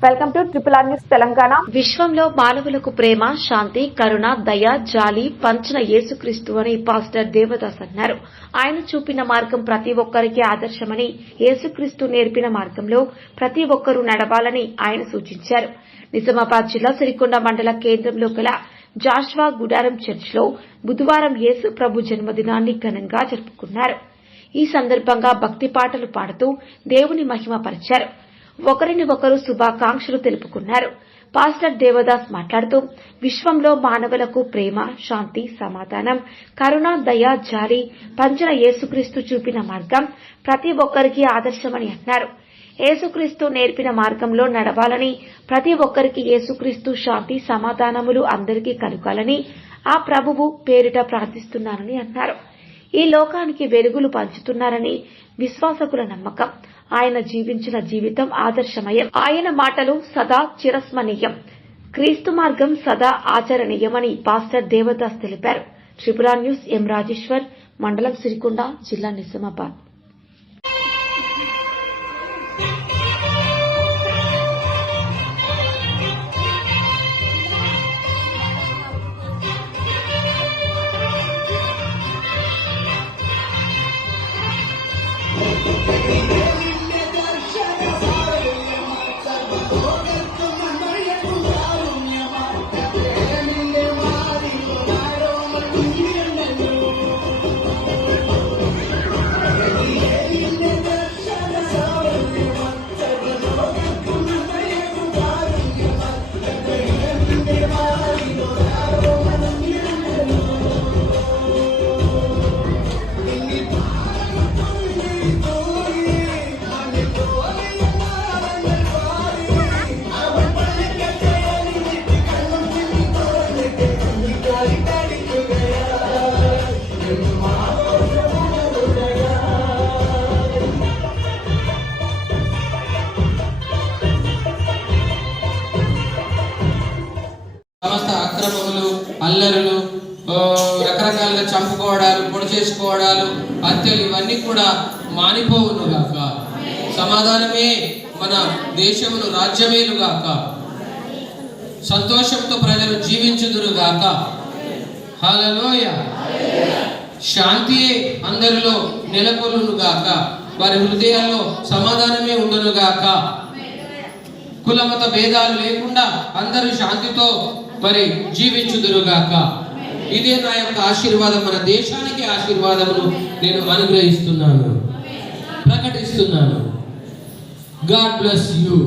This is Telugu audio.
Welcome to RRR news Telangana. విశ్వంలో మానవులకు ప్రేమ, శాంతి, కరుణ, దయ, జాలి పంచిన యేసుక్రీస్తు అని పాస్టర్ దేవదాస్ అన్నారు. ఆయన చూపిన మార్గం ప్రతి ఒక్కరికి ఆదర్శమని, యేసుక్రీస్తు నేర్పిన మార్గంలో ప్రతి ఒక్కరూ నడవాలని ఆయన సూచించారు. నిజామాబాద్ జిల్లా సిరికొండ మండల కేంద్రంలో గల జాషువా గుడారం చర్చిలో బుధవారం యేసు ప్రభు జన్మదినాన్ని ఘనంగా జరుపుకున్నారు. ఈ సందర్భంగా భక్తి పాటలు పాడుతూ దేవుని మహిమపరిచారు. ఒకరిని ఒకరు శుభాకాంక్షలు తెలుపుకున్నారు. పాస్టర్ దేవదాస్ మాట్లాడుతూ విశ్వంలో మానవులకు ప్రేమ, శాంతి, సమాధానం, కరుణ, దయ, జాలి పంచిన యేసుక్రీస్తు చూపిన మార్గం ప్రతి ఒక్కరికి ఆదర్శమని అన్నారు. యేసుక్రీస్తు నేర్పిన మార్గంలో నడవాలని, ప్రతి ఒక్కరికి యేసుక్రీస్తు శాంతి, సమాధానములు అందరికీ కలుగాలని ఆ ప్రభువు పేరిట ప్రార్థిస్తున్నానని అన్నారు. ఈ లోకానికి వెలుగులు పంచుతున్నారని విశ్వాసకుల నమ్మకం. ఆయన జీవించిన జీవితం ఆదర్శమయం. ఆయన మాటలు సదా చిరస్మరణీయం. క్రీస్తు మార్గం సదా ఆచరణీయమని పాస్టర్ దేవదాస్ తెలిపారు. RRR న్యూస్ ఎం రాజేశ్వర్, మండలం సిరికొండ, జిల్లా నిజామాబాద్. సమస్త అక్రమములు, అల్లరులు, రకరకాలుగా చంపుకోవడాలు, పొడి చేసుకోవడాలు, హత్యలు ఇవన్నీ కూడా మానిపోవును గాక. సమాధానమే మన దేశమును రాజ్యమేలు గాక. సంతోషంతో ప్రజలు జీవించుదురు గాక. హల్లెలూయా. శాంతియే అందరిలో నెలకొల్లును గాక. వారి హృదయాల్లో సమాధానమే ఉండును గాక. కులమత భేదాలు లేకుండా అందరూ శాంతితో మరి జీవించుదురుగాక. ఇదే నా యొక్క ఆశీర్వాదం. మన దేశానికి ఆశీర్వాదమును నేను అనుగ్రహిస్తున్నాను, ప్రకటిస్తున్నాను. God bless you.